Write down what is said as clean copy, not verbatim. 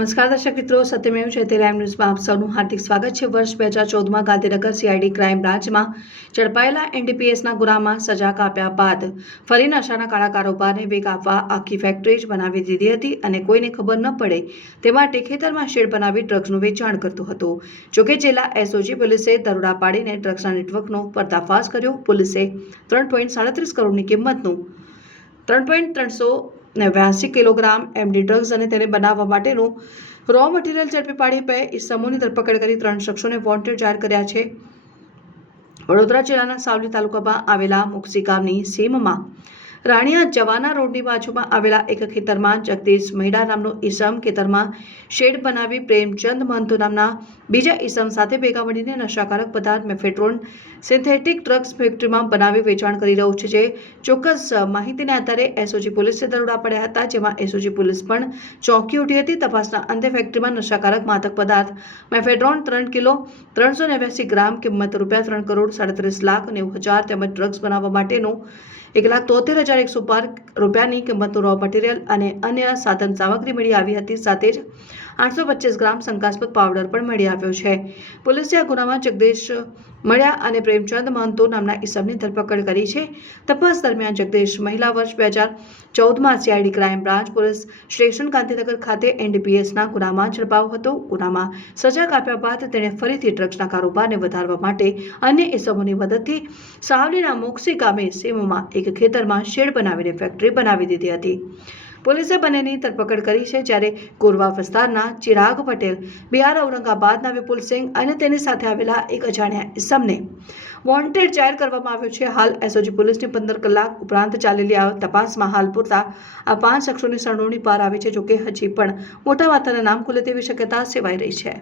નમસ્કાર દર્શક મિત્રો, સત્યમેવ જયતે લાઈવ ન્યૂઝમાં આપ સૌનું હાર્દિક સ્વાગત છે। વર્ષ 2014માં ગાંધીનગર સીઆઈડી ક્રાઇમ બ્રાન્ચમાં ઝડપાયેલા એનડીપીએસના ગુનામાં સજા કાપ્યા બાદ ફરી નશાના કાળા કારોબારને વેગ આપવા આખી ફેક્ટરી જ બનાવી દીધી હતી અને કોઈને ખબર ન પડે તે માટે ખેતરમાં શેડ બનાવી ડ્રગ્સનું વેચાણ કરતો હતો। જોકે જિલ્લા એસઓજી પોલીસે દરોડા પાડીને ડ્રગ્સના નેટવર્કનો પર્દાફાશ કર્યો। પોલીસે 3.37 કરોડની કિંમતનું 3.389 કિલોગ્રામ એમડી ડ્રગ્સ અને તેને બનાવવા માટેનું રો મટીરિયલ ઝડપી પાડી 2 ઇસમોની ધરપકડ કરી 3 શખ્સોને વોન્ટેડ જાહેર કર્યા છે। વડોદરા જિલ્લાના સાવલી તાલુકામાં આવેલા મુકસી ગામની સીમમાં રાણીયા જવાના રોડની બાજુમાં આવેલા એક ખેતરમાં જગદીશ મહિડા નામનો ઈસમ ખેતરમાં શેડ બનાવી પ્રેમચંદ મહંતો નામના બીજા ઈસમ સાથે ભેગા મળીને નશાકારક પદાર્થ મેફેડ્રોન સિન્થેટિક ડ્રગ્સ ફેક્ટરીમાં બનાવી વેચાણ કરી રહ્યું છે। જે ચોક્કસ માહિતીના આધારે એસઓજી પોલીસે દરોડા પાડ્યા હતા, જેમાં એસઓજી પોલીસ પણ ચોંકી ઉઠી હતી। તપાસના અંતે ફેક્ટરીમાં નશાકારક માદક પદાર્થ મેફેડ્રોન 3 કિલો 389 ગ્રામ કિંમત ₹3 કરોડ 37,90,000 તેમજ ડ્રગ્સ બનાવવા માટેનું ₹1,73,112 કિંમતનું રો મટીરિયલ અને અન્ય સાધન સામગ્રી મળી આવી હતી। સાથે જ 825 ગ્રામ શંકાસ્પદ પાવડર પણ મળી આવ્યો છે। પોલીસે આ ગુનામાં જગદીશ મળ્યા અને પ્રેમચંદ મહંતો નામના ઈસમની ધરપકડ કરી છે। તપાસ દરમિયાન જગદીશ મહિલા વર્ષ 2014માં CID crime branch police station Gandhinagar ખાતે એનડીપીએસના ગુનામાં ઝડપાયો હતો। ગુનામાં સજા કાપ્યા બાદ તેણે ફરીથી ડ્રગ્સના કારોબારને વધારવા માટે અન્ય ઈસમોની મદદથી સાવલીના મોક્ષી ગામે સીમમાં એક ખેતરમાં શેડ બનાવીને ફેક્ટરી બનાવી દીધી હતી। પોલીસે બંનેની ધરપકડ કરી છે, જ્યારે કોરવા વિસ્તારના ચિરાગ પટેલ, બિહાર ઔરંગાબાદના વિપુલ સિંહ અને તેની સાથે આવેલા એક અજાણ્યા ઈસમને વોન્ટેડ જાહેર કરવામાં આવ્યો છે। હાલ એસઓજી પોલીસની 15 કલાક ઉપરાંત ચાલેલી આ તપાસમાં હાલ પૂરતા આ 5 શખ્સોની સંડોવણી બહાર આવી છે। જોકે હજી પણ મોટા માથાના નામ ખુલે તેવી શક્યતા સેવાઈ રહી છે।